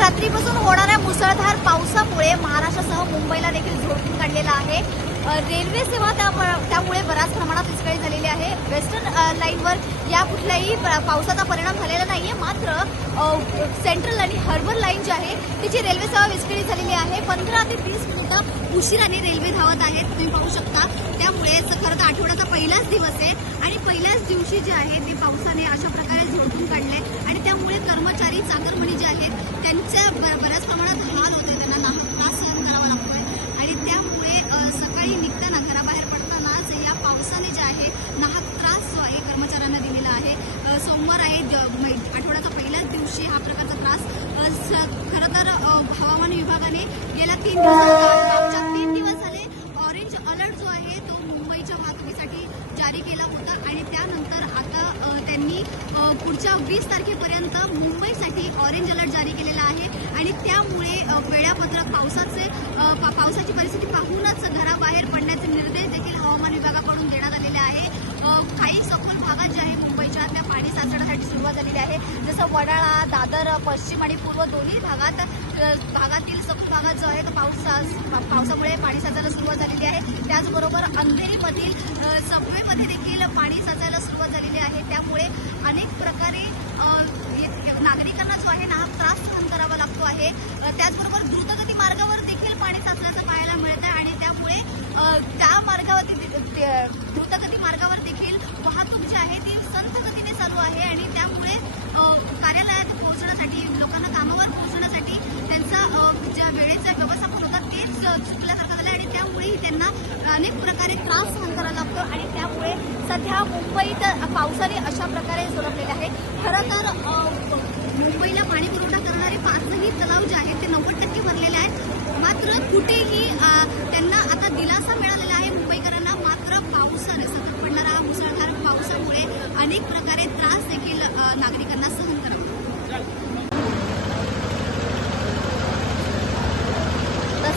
रात्रीपासून होणाऱ्या मुसळधार पावसामुळे महाराष्ट्रासह मुंबईला देखील झोडपून काढलेला आहे. रेल्वे सेवा त्या त्यामुळे बऱ्याच प्रमाणात विस्कळीत झालेली आहे. वेस्टर्न लाईनवर या कुठल्याही प- पावसाचा परिणाम झालेला नाहीये. मात्र सेंट्रल आणि हर्बल लाईन जी आहे तिची रेल्वे सेवा विस्कळीत झालेली आहे. पंधरा ते वीस मिनिटं उशिराने रेल्वे धावत आहेत. तुम्ही पाहू शकता. त्यामुळे खरं तर आठवड्याचा पहिलाच दिवस आहे. पहिल्याच दिवशी जे आहे ते पावसाने अशा प्रकारे झोडपून काढले आणि त्यामुळे कर्मचारी चाकरमणी जे आहेत त्यांच्या ब- बऱ्याच प्रमाणात हाल आहे त्यांना त्रास सहन करावा लागतोय. आणि त्यामुळे सकाळी निघताना घराबाहेर पडतानाच या पावसाने जे आहे नाहक त्रास जो आहे कर्मचाऱ्यांना दिलेला आहे. सोमवार आहे आठवड्याचा पहिल्याच दिवशी हा प्रकारचा त्रास खरं तर हवामान विभागाने गेल्या तीन दिवसात मागच्या तीन दिवस झाले ऑरेंज अलर्ट जो आहे तो मुंबईच्या वाहतुकीसाठी जारी केला होता आणि त्यानंतर आता त्यांनी पुढच्या वीस तारखेपर्यंत मुंबईसाठी ऑरेंज अलर्ट जारी केलेला आहे. आणि त्यामुळे वेळापत्रक पावसाचे पा- पावसाची परिस्थिती पाहूनच घराबाहेर पडण्याचे निर्देश देखील हवामान विभागाकडून देण्यात आलेले आहे अ, काही सखोल भागात जे आहे मुंबईच्या त्या पाणी साचण्यासाठी सुरुवात झालेली आहे. जसं वडाळा दादर पश्चिम आणि पूर्व दोन्ही भागात भागातील सखोल भागात जो आहे तो पाऊस पावसामुळे पाणी साचायला सुरुवात झालेली आहे. त्याचबरोबर अंधेरीमधील अ, सबवेमध्ये देखील पाणी साचायला सुरुवात झालेली आहे. त्यामुळे अनेक प्रकारे नागरिकांना जो आहे ना त्रास सहन करावा लागतो आहे. त्याचबरोबर द्रुतगती मार्गावर देखील पाणी साचल्याचं पाहायला मिळत आहे आणि त्यामुळे त्या मार्गावर द्रुतगती मार्गावर देखील वाहतूक जी आहे ती संत गतीने चालू आहे आणि म्हणजे, त्यामुळे कार्यालयात पोहोचण्यासाठी लोकांना कामावर पोहोचण्यासाठी त्यांचा ज्या वेळेचं व्यवस्थापन होतं तेच चुकल्यासारखं झालं आणि त्यामुळेही त्यांना अनेक प्रकारे त्रास सहन करावा लागतो आणि त्यामुळे सध्या मुंबईत पावसाने अशा प्रकारे झोडपलेले आहे. खरं तर अ, मुंबईला पाणी पुरवठा करणारे पाचही तलाव जे आहेत ते नव्वद टक्के भरलेले आहेत मात्र कुठेही अ, त्यांना आता दिलासा मिळालेला आहे मुंबईकरांना मात्र पावसाने सतत पडणारा हा मुसळधार पावसामुळे अनेक प्रकारे त्रास देखील अ, नागरिकांना सहन करावा लागतो. तर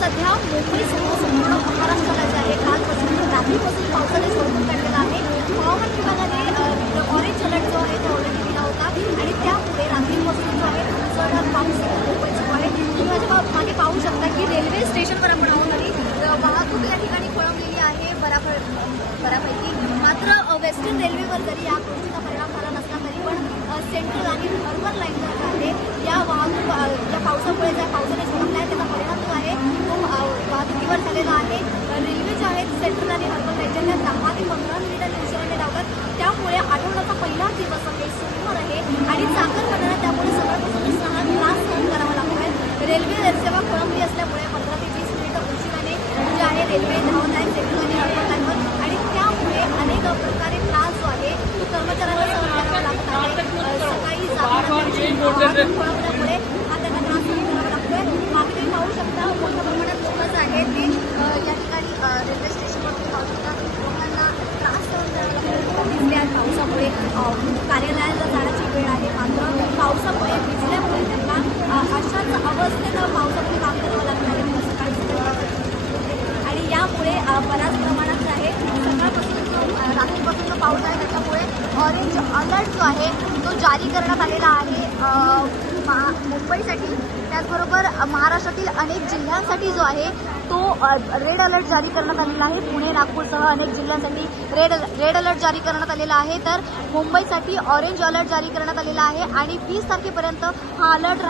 सध्या मुंबईसह संपूर्ण महाराष्ट्राला जे आहे. कालपासून रात्रीपासून पावसाने झोडपून काढलेला आहे. हवामान विभागाने अ, ऑरेंज अलर्ट जो आहे तो ऑलरेडी दिला होता. आणि त्यामुळे रात्रीपासून जो आहे मुसळधार पाऊस इथे सुरू आहे तुम्ही माझ्या मागे पाहू शकता की रेल्वे स्टेशनवर आपण आहोत आणि वाहतूक या ठिकाणी खोळंबलेली आहे. बऱ्यापै बऱ्यापैकी. मात्र वेस्टर्न रेल्वेवर जरी या गोष्टीचा परिणाम झाला नसला तरी पण सेंट्रल आणि हर्बल लाईन जर आहे. या वाहतूक अ, या पावसामुळे ज्या पावसाने झोडपला आहे त्याचा परिणाम जो आहे तो अ, वाहतुकीवर आहे रेल्वे जे आहेत सेंट्रल आणि अर्बन लाईनच्या दहा ते पंधरा मिनिटांनी उशिराने धावतात त्यामुळे आठवड्याचा पहिला दिवस आहे सोमवार आहे आणि चाकर करणाऱ्या त्यामुळे सकाळपासून सहा त्रास सहन करावा लागतो आहे. रेल्वे सेवा खोळंबली असल्यामुळे पंधरा ते वीस मिनिटं उशिराने जे आहे रेल्वे धावत आहे सेंट्रल आणि अर्बन लाईनवर आणि त्यामुळे अनेक प्रकारे त्रास जो आहे तो कर्मचाऱ्यांना सहन करावा लागत आहे अ, सकाळी जाताना खोळंबल्यामुळे हा त्यांना त्रास सहन करावा लागतोय मागे तुम्ही पाहू शकता मोठ्या प्रमाणात लोक जे आहेत ते अ, या ठिकाणी अ, रेल्वे स्टेशनवर तुम्ही पाहू शकता लोकांना त्रास सहन करावा लागतो भिजले आहेत पावसामुळे अ, कार्यालयाला जाण्याची वेळ आहे मात्र पावसामुळे भिजल्यामुळे त्यांना अ, अशाच अवस्थेत पावसामध्ये काम करावं लागतं आहे म्हणजे सकाळी सकाळी आणि यामुळे अ, बऱ्याच प्रमाणात जे आहे सकाळपासून जो अ, रात्रीपासून जो पाऊस आहे त्याच्यामुळे ऑरेंज अलर्ट जो आहे तो जारी करण्यात आलेला आहे महा मुंबईसाठी. त्याचबरोबर महाराष्ट्रातील अनेक जिल्ह्यांसाठी जो आहे तो रेड अलर्ट जारी करण्यात आलेला आहे. पुणे नागपूरसह अनेक जिल्ह्यांसाठी रेड रेड अलर्ट जारी करण्यात आलेला आहे. तर मुंबईसाठी ऑरेंज अलर्ट जारी करण्यात आलेला आहे. आणि वीस तारखेपर्यंत हा अलर्ट